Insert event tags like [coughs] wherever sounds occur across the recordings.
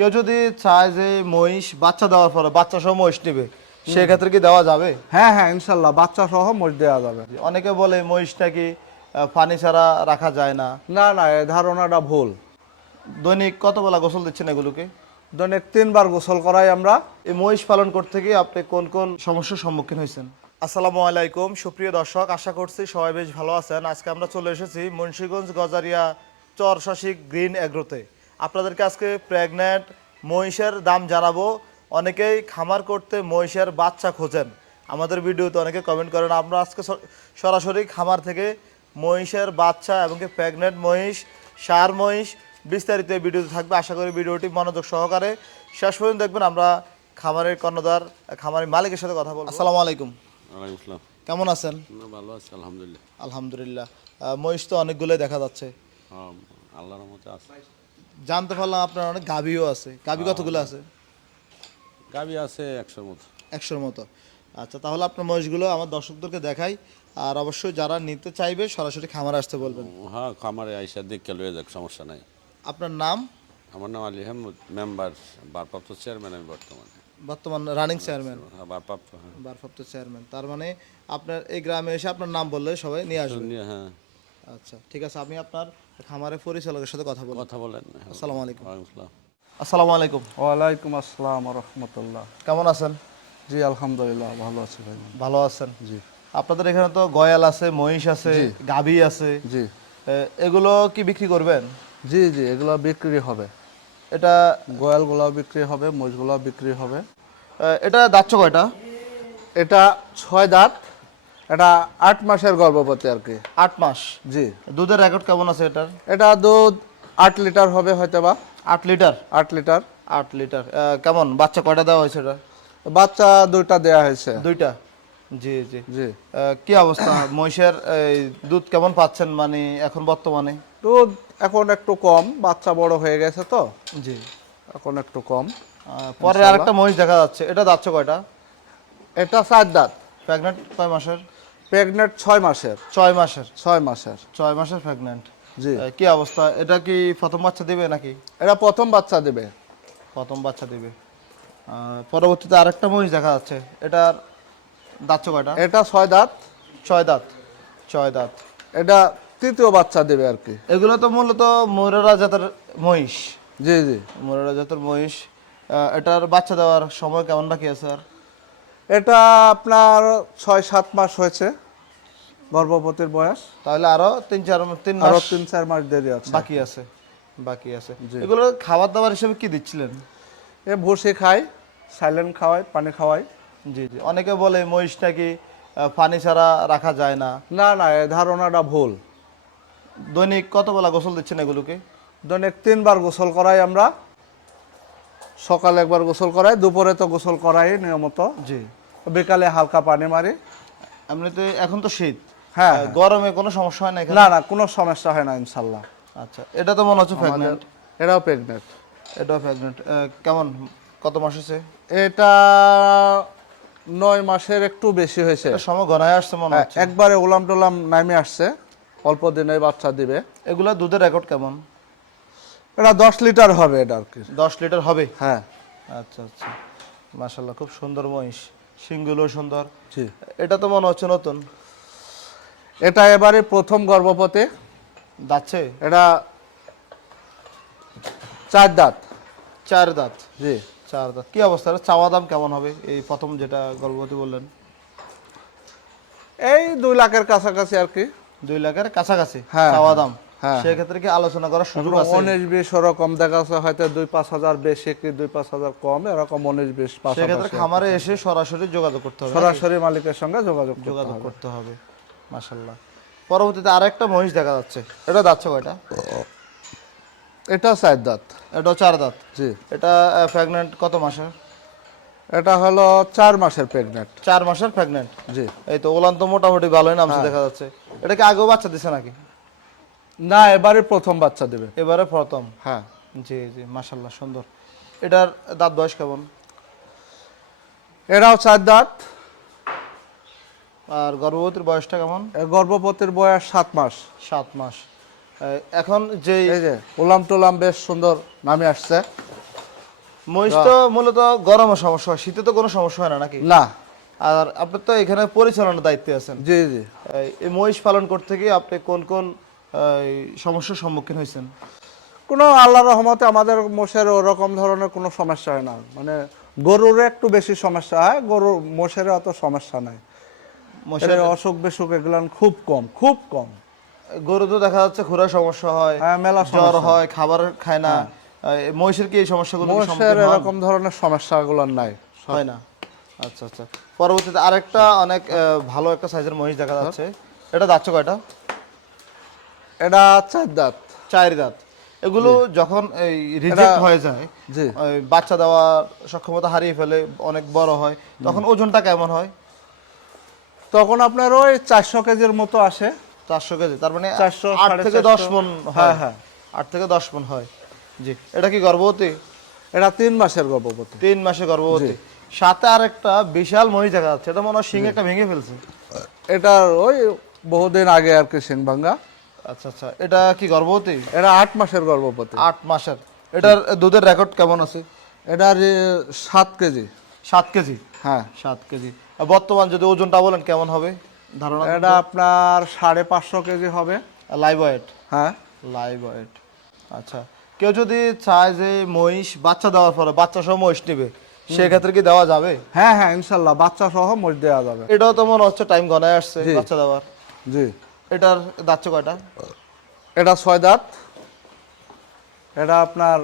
কেউ যদি চায় যে মহিষ বাচ্চা দেওয়ার পরে বাচ্চা সহ মহিষ নেবে সেক্ষেত্রে কি দেওয়া যাবে? হ্যাঁ হ্যাঁ ইনশাল্লাহ বাচ্চা সহ মহিষ দেওয়া যাবে। অনেকে বলে মহিষ নাকি পানি ছাড়া রাখা যায় না। না না এই ধারণাটা ভুল। দৈনিক কত বেলা গোসল দিচ্ছেন এগুলোকে? দৈনিক তিনবার গোসল করাই আমরা। এই মহিষ পালন করতে গিয়ে আপনি কোন কোন সমস্যার সম্মুখীন হয়েছেন? আসসালামু আলাইকুম সুপ্রিয় দর্শক আশা করছি সবাই বেশ ভালো আছেন। আজকে আমরা চলে এসেছি মুন্সীগঞ্জ গজারিয়া চর শাসিক গ্রিন এগ্রোতে। আপনাদেরকে আজকে প্রেগন্যান্ট মহিষের দাম জানাব। অনেকেই খামার করতে মহিষের বাচ্চা খোঁজেন। আমাদের ভিডিওতে অনেকে কমেন্ট করেন আমরা আজকে সরাসরি খামার থেকে মহিষের বাচ্চা এবং প্রেগনেন্ট মহিষ সার মহিষ বিস্তারিত এই ভিডিওতে থাকবে। আশা করি ভিডিওটি মনোযোগ সহকারে শেষ পর্যন্ত দেখবেন। আমরা খামারের কর্ণধার খামারের মালিকের সাথে কথা বলব। আসসালামু আলাইকুম। কেমন আছেন? ভালো আছি আলহামদুলিল্লাহ। আলহামদুলিল্লাহ। মহিষ তো অনেকগুলোই দেখা যাচ্ছে। হ্যাঁ, আল্লাহর মতো আছে। জানতে পারলাম আপনার অনেক গাভিও আছে। গাভি কতগুলো আছে? গাবি আছে একশোর মতো। একশোর মতো। আচ্ছা তাহলে আপনার মহিষগুলো আমার দর্শকদেরকে দেখাই। আর অবশ্যই যারা নিতে চাইবে সরাসরি খামারে আসতে বলবেন। হ্যাঁ খামারে আইসা দেখে লয়ে যাক সমস্যা নাই। আপনার নাম? আমার নাম আলী আহমদ মেম্বার ভারপ্রাপ্ত চেয়ারম্যান আমি বর্তমানে। বর্তমান রানিং চেয়ারম্যান হ্যাঁ, ভারপ্রাপ্ত হ্যাঁ। ভারপ্রাপ্ত চেয়ারম্যান। তার মানে আপনার এই গ্রামে এসে আপনার নাম বললে সবাই নিয়ে আসবে। নিয়ে হ্যাঁ। আচ্ছা ঠিক আছে আমি আপনার খামারের পরিচালকের সাথে কথা বলব কথা বলেন। আসসালামু আলাইকুম। আসসালাম। আসসালামু আলাইকুম। ওয়ালাইকুম আসসালাম রহমতুল্লাহ। কেমন আছেন? জি আলহামদুলিল্লাহ ভালো আছি ভাই। ভালো আছেন? জি। আপনাদের এখানে তো গয়াল আছে মহিষ আছে গাভী আছে। জি। এগুলো কি বিক্রি করবেন? জি জি এগুলো বিক্রি হবে। এটা গোয়ালগুলো বিক্রি হবে মহিষগুলো বিক্রি হবে। এটা দাচ্ছ কয়টা? এটা ছয় দাঁত। এটা আট মাসের গর্ভবতী আর কি। আট মাস? জি। দুধের রেকর্ড কেমন আছে এটার? এটা দুধ আট লিটার হবে হয়তো বা আট লিটার? আট লিটার। আট লিটার। কেমন? বাচ্চা কয়টা দেওয়া হয়েছে এটা? বাচ্চা দুইটা দেয়া হয়েছে। দুইটা? জি জি। জি। কি অবস্থা? [coughs] মহিষের দুধ কেমন পাচ্ছেন? মানে এখন বর্তমানে? দুধ এখন একটু কম বাচ্চা বড় হয়ে গেছে তো। জি। এখন একটু কম। পরে আরেকটা মহিষ দেখা যাচ্ছে। এটা দাচ্ছ কয়টা? এটা চার দাঁত। প্রেগনেন্ট কয় মাসের? প্রেগনেন্ট ছয় মাসের। ছয় মাসের। ছয় মাসের। ছয় মাসের প্রেগনেন্ট জি। কি অবস্থা? এটা কি প্রথম বাচ্চা দিবে নাকি? এটা প্রথম বাচ্চা দেবে। প্রথম বাচ্চা দিবে। পরবর্তীতে আরেকটা মহিষ দেখা যাচ্ছে। এটার দাঁত কয়টা? এটা ছয় দাঁত। ছয় দাঁত। ছয় দাঁত। এটা তৃতীয় বাচ্চা দেবে আর কি। এগুলো তো মূলত ময়ূরা জাতের মহিষ। জি জি। ময়ূরা জাতের মহিষ। এটার বাচ্চা দেওয়ার সময় কেমন বাকি আছে আর? এটা আপনার ছয় সাত মাস হয়েছে গর্ভবতীর বয়স। তাহলে আরও তিন চার তিন আরও তিন চার মাস দেরি আছে। বাকি আছে বাকি আছে। এগুলো খাবার দাবার হিসেবে কি দিচ্ছিলেন? এ ভুসি খাই সাইলেন্ট খাওয়াই পানি খাওয়াই। জি জি। অনেকে বলে মহিষ নাকি পানি ছাড়া রাখা যায় না। না না এ ধারণাটা ভুল। দৈনিক কত বেলা গোসল দিচ্ছেন এগুলোকে? দৈনিক তিনবার গোসল করাই আমরা। সকালে একবার গোসল করাই দুপুরে তো গোসল করাই নিয়মিত। জি। বিকালে হালকা পানি মারি। এমনিতে এখন তো শীত। হ্যাঁ, গরমে কোনো সমস্যা হয় না না না কোনো সমস্যা হয় না ইনশাল্লাহ। আচ্ছা এটা তো মনে হচ্ছে প্রেগনেন্ট এটাও প্রেগনেন্ট এটাও প্রেগনেন্ট কেমন কত মাস হয়েছে? এটা নয় মাসের একটু বেশি হয়েছে। সময় গড়ায় আসছে মনে হ্যাঁ, হচ্ছে। একবারে উলাম টুলাম নামে আসছে অল্প দিনে বাচ্চা দিবে। এগুলা দুধের রেকর্ড কেমন? এটা দশ লিটার হবে এটা আর কি। দশ লিটার হবে? হ্যাঁ। আচ্ছা আচ্ছা। মাশাল্লাহ খুব সুন্দর মহিষ। সিংগুলো সুন্দর। জি। এটা তো মনে হচ্ছে নতুন। এটা এবারে প্রথম গর্ভবতী যাচ্ছে এটা চার দাঁত। চার দাঁত? জি। চার দাঁত। কি অবস্থা? চাওয়া দাম কেমন হবে? এই প্রথম যেটা গর্ভবতী বললেন। এই দুই লাখের কাছাকাছি আর কি। দুই লাখের কাছাকাছি? হ্যাঁ, চাওয়া হ্যাঁ, দাম? সেক্ষেত্রে কি আলোচনা করার সুযোগ আছে? উনিশ বিশ ওরকম দেখা যাচ্ছে হয়তো দুই পাঁচ হাজার বেশি কি দুই পাঁচ হাজার কম এরকম উনিশ বিশ সেক্ষেত্রে খামারে এসে সরাসরি যোগাযোগ করতে হবে সরাসরি মালিকের সঙ্গে যোগাযোগ যোগাযোগ করতে হবে মাশাল্লাহ পরবর্তীতে আরেকটা মহিষ দেখা যাচ্ছে। এটা যাচ্ছে কয়টা এটা? চার দাঁত। এটাও চার দাঁত? জি। এটা প্রেগনেন্ট কত মাসের? এটা হলো চার মাসের প্রেগনেন্ট চার মাসের প্রেগনেন্ট জি। এই তো ওলান তো মোটামুটি ভালোই নামছে হ্যাঁ। দেখা যাচ্ছে। এটা কি আগেও বাচ্চা দিছে নাকি? না এবারে প্রথম বাচ্চা দেবে। এবারে প্রথম? হ্যাঁ। জি জি মাশাল্লাহ সুন্দর। এটার দাঁত বয়স কেমন? এরাও চার দাঁত। আর গর্ভবতীর বয়সটা কেমন? গর্ভবতীর বয়স সাত মাস। সাত মাস। এখন যে উলাম টুলাম বেশ সুন্দর নামে আসছে। মহিষ তো মূলত গরমের সমস্যা হয় শীতে তো কোনো সমস্যা হয় না নাকি? না। আর আপনি তো এখানে পরিচালনার দায়িত্বে আছেন। জি জি। এই- মহিষ পালন করতে গিয়ে আপনি কোন কোন সমস্যার সম্মুখীন হয়েছেন? কোনো আল্লাহ রহমতে আমাদের মোষের ওরকম ধরনের কোনো সমস্যা হয় না। মানে গরুর একটু বেশি সমস্যা হয় গরু মোষের অত সমস্যা নাই। মহিষের অসুখ বিসুখ এগুলো খুব কম খুব কম। গরু তো দেখা যাচ্ছে সমস্যা হয় হ্যাঁ, মেলা জ্বর হয় খাবার খায় না। মহিষের কি এই সমস্যাগুলো মোষের হন? এরকম ধরনের সমস্যাগুলো নাই হয় না? আচ্ছা আচ্ছা। পরবর্তীতে আরেকটা অনেক ভালো একটা সাইজের মহিষ দেখা যাচ্ছে। এটা দাচ্ছ কয়টা? এটা চার দাঁত। চায়ের দাঁত। এগুলো যখন এই রিজেক্ট হয়ে যায় বাচ্চা দেওয়ার সক্ষমতা হারিয়ে ফেলে অনেক বড় হয় তখন ওজনটা কেমন হয়? তখন আপনার ওই চারশো কেজির মতো আসে। চারশো কেজি তার মানে 400, আট থেকে দশ মন হ্যাঁ, হ্যাঁ। আট থেকে দশ মন হয়। জি। এটা কি গর্ভবতী? এটা তিন মাসের গর্ভবতী। তিন মাসে গর্ভবতী। সাথে আরেকটা বিশাল মহিষ দেখা যাচ্ছে এটা মনে হয় শিং একটা ভেঙে ফেলছে। এটা ওই বহুদিন আগে আর কি সিং ভাঙ্গা আচ্ছা আচ্ছা। এটা কি গর্ভবতী? এটা আট মাসের গর্ভবতী। আট মাসের। এটার দুধের রেকর্ড কেমন আছে? এটার সাত কেজি। সাত কেজি? হ্যাঁ। সাত কেজি। বর্তমান যদি ওজনটা বলেন কেমন হবে? ধারণা এটা আপনার সাড়ে পাঁচশো কেজি হবে। লাইভ ওয়েট হ্যাঁ। লাইভ ওয়েট আচ্ছা। কেউ যদি চায় যে মহিষ বাচ্চা দেওয়ার পরে বাচ্চা সহ মহিষ নেবে সেক্ষেত্রে কি দেওয়া যাবে? হ্যাঁ হ্যাঁ ইনশাল্লাহ বাচ্চা সহ মোট দেওয়া যাবে। এটাও তো মনে হচ্ছে টাইম গনায় আসছে। বাচ্চা দেওয়ার। জি। এটার দাচ্ছে কয়টা? এটা ছয় দাঁত। এটা আপনার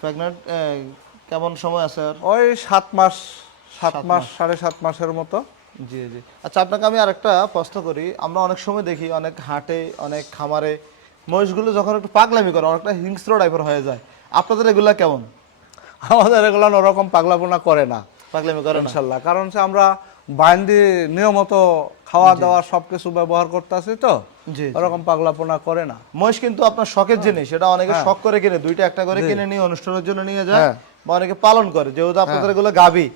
প্রেগনেন্ট কেমন সময় আছে আর? ওই সাত মাস সাত মাস সাড়ে সাত মাসের মতো। জি জি। আচ্ছা আপনাকে আমি আরেকটা প্রশ্ন করি। আমরা অনেক সময় দেখি অনেক হাটে অনেক খামারে মহিষগুলো যখন একটু পাগলামি করে অনেকটা হিংস্র টাইপের হয়ে যায়। আপনাদের এগুলা কেমন? আমাদের এগুলো ওরকম পাগলাপোনা করে না। পাগলামি করে না। ইনশাল্লাহ কারণ আমরা বাইন্দি নিয়মত খাওয়া দাওয়া সবকিছু ব্যবহার করতেছি তো। ওরকম পাগলাপোনা করে না। মহিষ কিন্তু আপনার শখের জিনিস এটা অনেকে শখ করে কিনে দুইটা একটা করে কিনে নিয়ে অনুষ্ঠানের জন্য নিয়ে যায় হ্যাঁ। বা অনেকে পালন করে যেহেতু আপনাদের এগুলো গাবি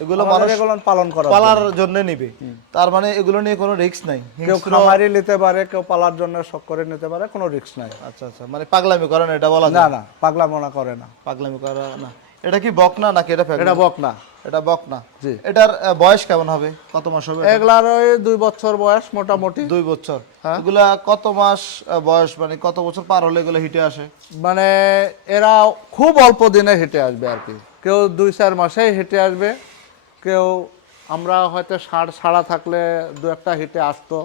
এগুলো মানুষ এগুলো পালন করা পালার জন্য নিবে। তার মানে এগুলো নিয়ে কোনো রিস্ক নাই। কেউ খামারি নিতে পারে কেউ পালার জন্য শখ করে নিতে পারে কোনো রিস্ক নাই। আচ্ছা আচ্ছা। মানে পাগলামি করে না এটা বলা না না পাগলামোনা করে না। পাগলামি করা না। এটা কি বকনা নাকি এটা এটা এটা বক না এটা বকনা। জি। এটার বয়স কেমন হবে? কত মাস হবে? এগুলার ওই দুই বছর বয়স মোটামুটি। দুই বছর। হ্যাঁ। এগুলা কত মাস বয়স? মানে কত বছর পার হলে এগুলো হিটে আসে? মানে এরা খুব অল্প দিনে হেঁটে আসবে আর কি। কেউ দুই চার মাসেই হেঁটে আসবে। কেউ আমরা হয়তো ষাঁড় ছাড়া থাকলে দু একটা হেঁটে আসতো।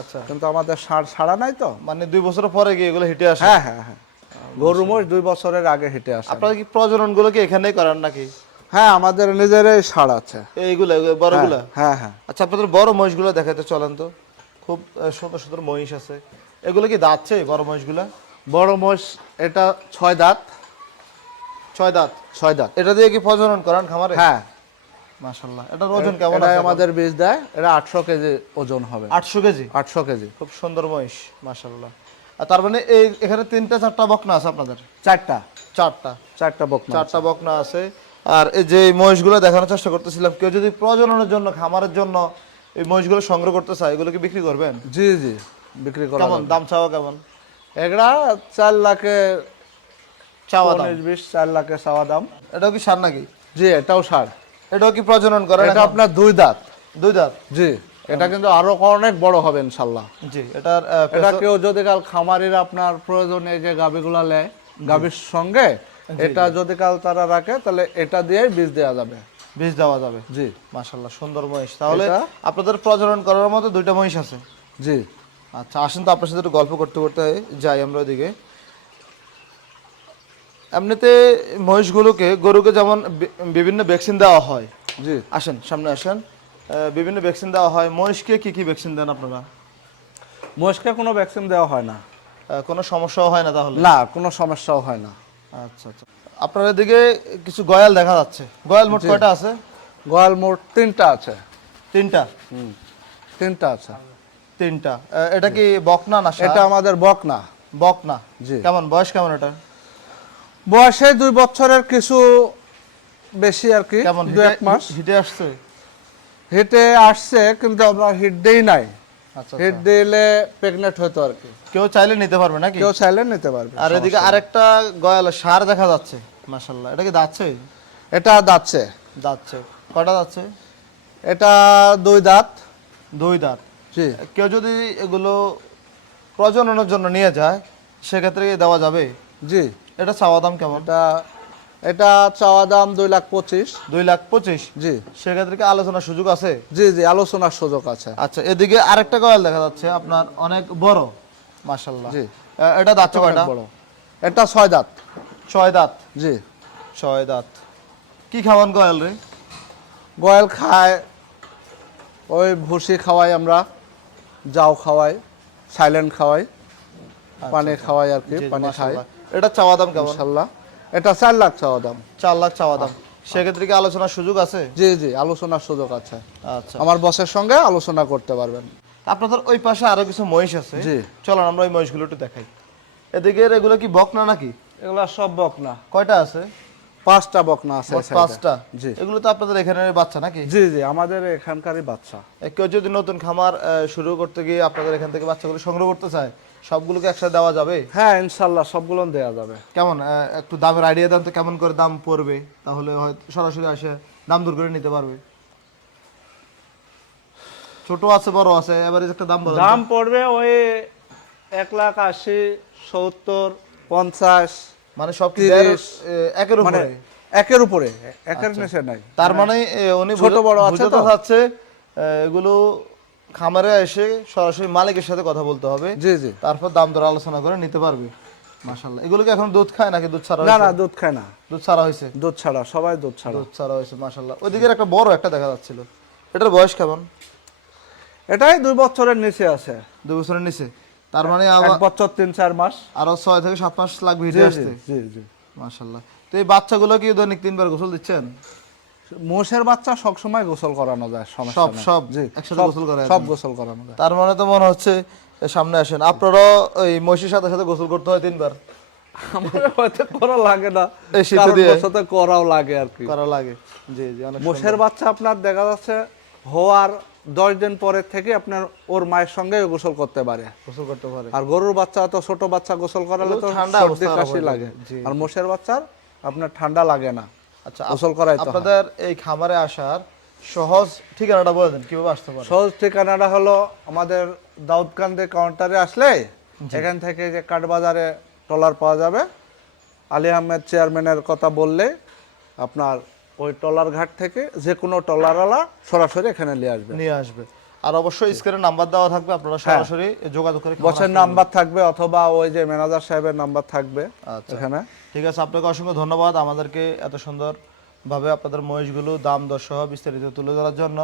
আচ্ছা। কিন্তু আমাদের ষাঁড় ছাড়া নাই তো। মানে দুই বছর পরে গিয়ে এগুলো হিটে আসে? হ্যাঁ হ্যাঁ হ্যাঁ। গরু মোষ দুই বছরের আগে হেঁটে আসে আপনারা কি প্রজননগুলো কি এখানেই করেন নাকি? হ্যাঁ আমাদের নিজেরই ষাঁড় আছে। এইগুলো বড়গুলা? হ্যাঁ হ্যাঁ আচ্ছা আপনাদের বড় মহিষগুলো দেখাতে চলেন তো। খুব সুন্দর সুন্দর মহিষ আছে। এগুলো কি দাঁতছে বড় মহিষগুলা? বড় মোষ এটা ছয় দাঁত। ছয় দাঁত? ছয় দাঁত। এটা দিয়ে কি প্রজনন করান খামারে? হ্যাঁ। মাশাল্লাহ এটার ওজন কেমন আছে আমাদের বীজ দেয় এটা আটশো কেজি ওজন হবে। আটশো কেজি? আটশো কেজি। খুব সুন্দর মহিষ মাশাল্লাহ তার মানে এই এখানে তিনটা চারটা বকনা আছে আপনাদের? চারটা। চারটা। চারটা বকনা চারটা বকনা আছে। আর এই যে মহিষগুলো দেখানোর চেষ্টা করতেছিলাম কেউ যদি প্রজননের জন্য খামারের জন্য এই মহিষগুলো সংগ্রহ করতে চায় এগুলো কি বিক্রি করবেন? জি জি বিক্রি করা কেমন? দাম চাওয়া কেমন? এগুলা চার লাখে চাওয়া দাম। বিশ চার লাখে চাওয়া দাম। এটাও কি সার নাকি? জি এটাও সার। এটাও কি প্রজনন করে এটা আপনার দুই দাঁত। দুই দাঁত? জি। এটা কিন্তু আরও অনেক বড় হবে ইনশাল্লাহ জি এটার এটা কেউ যদি কাল খামারির আপনার প্রয়োজনে যে গাবিগুলা নেয় গাবির সঙ্গে এটা যদি কাল তারা রাখে তাহলে এটা দিয়েই বীজ দেওয়া যাবে। বীজ দেওয়া যাবে। জি। মাশাল্লাহ সুন্দর মহিষ। তাহলে আপনাদের প্রজনন করার মতো দুইটা মহিষ আছে। জি। আচ্ছা আসেন তো আপনার সাথে একটু গল্প করতে করতে যাই আমরা ওইদিকে। এমনিতে মহিষগুলোকে গরুকে যেমন বিভিন্ন ভ্যাকসিন দেওয়া হয়। জি। আসেন সামনে আসেন। বিভিন্ন ভ্যাকসিন দেওয়া হয়। মহিষকে কি কি ভ্যাকসিন দেন আপনারা? মহিষকে কোনো ভ্যাকসিন দেওয়া হয় না। কোনো সমস্যাও হয় না তাহলে? না কোনো সমস্যাও হয় না। আচ্ছা আচ্ছা। আপনার এদিকে কিছু গয়াল দেখা যাচ্ছে। গয়াল মোট কয়টা আছে? গয়াল মোট তিনটা আছে। তিনটা? হুম তিনটা আছে। তিনটা। এটা কি বকনা না এটা আমাদের বকনা। বকনা। জি। কেমন? বয়স কেমন এটা বয়সে দুই বছরের কিছু বেশি আর কি কেমন? দু এক মাস। হিটে আসছে? হেঁটে আসছে কিন্তু আমরা হিট দেই নাই। আচ্ছা হিট দিলে প্রেগনেন্ট হতো আর কি। কেউ চাইলে নিতে পারবে নাকি? কেউ চাইলে নিতে পারবে আর এদিকে আরেকটা গয়াল সার দেখা যাচ্ছে মাশাল্লাহ এটা কি দাচ্ছে এটা দাঁতছে। দাচ্ছে কটা দাচ্ছে এটা দুই দাঁত। দুই দাঁত। জি। কেউ যদি এগুলো প্রজননের জন্য নিয়ে যায় সেক্ষেত্রে দেওয়া যাবে? জি। এটা চাওয়া দাম কেমন? এটা এটা চাওয়া দাম দুই লাখ পঁচিশ। দুই লাখ পঁচিশ? জি। সেক্ষেত্রে কি আলোচনার সুযোগ আছে? জি জি আলোচনার সুযোগ আছে। আচ্ছা এদিকে আরেকটা কয়েল দেখা যাচ্ছে আপনার অনেক বড় মাশাল্লাহ জি। এটা অনেক কয়টা? বড়। এটা ছয় দাঁত। ছয় দাঁত? জি। ছয় দাঁত। কি খাওয়ান কয়েল রে? গোয়াল খায় ওই ভুসি খাওয়াই আমরা জাউ খাওয়াই সাইলেন্ট খাওয়াই পানি খাওয়াই আর কি আচ্ছা, পানি খাই। এটা চাওয়া দাম কেমন? ইনশাল্লাহ এটা চার লাখ চাওয়া দাম। চার লাখ চাওয়া দাম। সেক্ষেত্রে কি আলোচনার সুযোগ আছে? জি জি আলোচনার সুযোগ আছে। আচ্ছা। আমার বসের সঙ্গে আলোচনা করতে পারবেন। আপনাদের ওই পাশে আরও কিছু মহিষ আছে? জি। চলো আমরা ওই মহিষগুলো একটু দেখাই। এদিকে এগুলো কি বকনা নাকি? এগুলো সব বকনা। কয়টা আছে? পাঁচটা বকনা আছে। পাঁচটা? জি। এগুলো তো আপনাদের এখানে বাচ্চা নাকি? জি জি আমাদের এখানকারই বাচ্চা। কেউ যদি নতুন খামার শুরু করতে গিয়ে আপনাদের এখান থেকে বাচ্চাগুলো সংগ্রহ করতে চায় সবগুলোকে একসাথে দেওয়া যাবে? হ্যাঁ ইনশাল্লাহ সবগুলো দেওয়া যাবে। কেমন? একটু দামের আইডিয়া দেন তো কেমন করে দাম পড়বে তাহলে হয়তো সরাসরি আসে দাম দূর করে নিতে পারবে। ছোট আছে বড় আছে এভারেজ একটা দাম দাম পড়বে ওই এক লাখ আশি সত্তর পঞ্চাশ। মানে সব এ, একের মানে উপরে। একের উপরে একের নিচে নাই। তার মানে উনি ছোট বড় আছে তো? চাচ্ছে এগুলো খামারে এসে সরাসরি মালিকের সাথে কথা বলতে হবে। জি জি। তারপর দাম দর আলোচনা করে নিতে পারবে। মাশাল্লাহ এগুলো কি এখন দুধ খায় নাকি দুধ ছাড়া না না দুধ খায় না। দুধ ছাড়া হয়েছে? দুধ ছাড়া সবাই দুধ ছাড়া। দুধ ছাড়া হয়েছে মাশাল্লাহ ওইদিকে একটা বড় একটা দেখা যাচ্ছিল। এটার বয়স কেমন? এটাই দুই বছরের নিচে আছে। দুই বছরের নিচে। তার মানে এক আবার বছর তিন চার মাস। আরও ছয় থেকে সাত মাস লাগবে হিটে আসতে। জি জি। মাশাল্লাহ তো এই বাচ্চাগুলো কি দৈনিক তিনবার গোসল দিচ্ছেন? মোষের বাচ্চা সব সময় গোসল করানো যায় সমস্যা সব সব জি একসাথে গোসল করা সব গোসল করানো যায়। তার মানে তো মনে হচ্ছে সামনে আসেন। আপনারাও ওই মহিষের সাথে সাথে গোসল করতে হয় তিনবার? আমার হয়তো করা লাগে না। করাও লাগে আর কি। করা লাগে। জি জি মোষের বাচ্চা আপনার দেখা যাচ্ছে হওয়ার দশ দিন পরে থেকে আপনার ওর মায়ের সঙ্গে গোসল করতে পারে। গোসল করতে পারে। আর গরুর বাচ্চা তো ছোট বাচ্চা গোসল করালে তো ঠান্ডা কাশি লাগে। আর মোষের বাচ্চার আপনার ঠান্ডা লাগে না। আচ্ছা গোসল করাই আপনাদের এই খামারে আসার সহজ ঠিকানাটা বলে দেন কীভাবে আসতে পারে? সহজ ঠিকানাটা হলো আমাদের দাউদকান্দে কাউন্টারে আসলে এখান থেকে যে কাঠবাজারে ট্রলার পাওয়া যাবে। আলী আহমেদ চেয়ারম্যানের কথা বললে আপনার ওই ট্রলার ঘাট থেকে যে কোনো ট্রলারওয়ালা সরাসরি এখানে নিয়ে আসবে। নিয়ে আসবে। আর অবশ্যই স্ক্রিনে নাম্বার দেওয়া থাকবে আপনারা হ্যাঁ। সরাসরি যোগাযোগ করে বসের নাম্বার থাকবে অথবা ওই যে ম্যানেজার সাহেবের নাম্বার থাকবে আচ্ছা। এখানে। ঠিক আছে আপনাকে অসংখ্য ধন্যবাদ। আমাদেরকে এত সুন্দর ভাবে আপনাদের মহিষগুলো দাম দর সহ বিস্তারিত তুলে ধরার জন্য।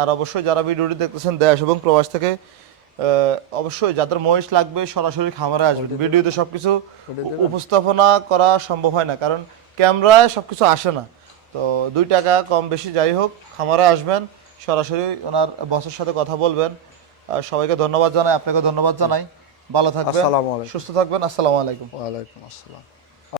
আর অবশ্যই যারা ভিডিওটি দেখতেছেন দেশ এবং প্রবাস থেকে অবশ্যই যাদের মহিষ লাগবে সরাসরি খামারে আসবেন। ভিডিওতে সবকিছু উপস্থাপনা করা সম্ভব হয় না কারণ ক্যামেরায় সবকিছু আসে না। তো দুই টাকা কম বেশি যাই হোক খামারে আসবেন সরাসরি ওনার বসের সাথে কথা বলবেন। আর সবাইকে ধন্যবাদ জানাই আপনাকে ধন্যবাদ জানাই। ভালো থাকবেন সুস্থ থাকবেন আসসালামু আলাইকুম। ওয়ালাইকুম আসসালাম।